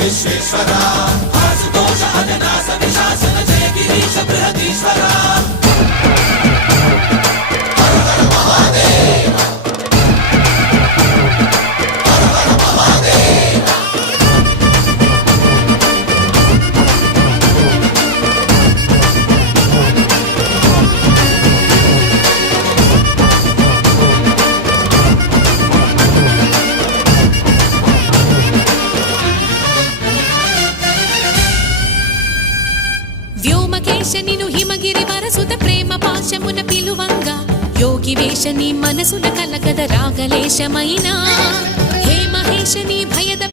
విశ్వేశ్వరా ఆశుతోష అజనాశ విశాసన జయ గిరీశ బృహదీశ్వరా వ్యోమకేశనిను హిమగిరి వరసుత ప్రేమ పాశమున పిలువంగా యోగి వేషని మనసున కలకద రాగలేశమైనా హే మహేశని భయద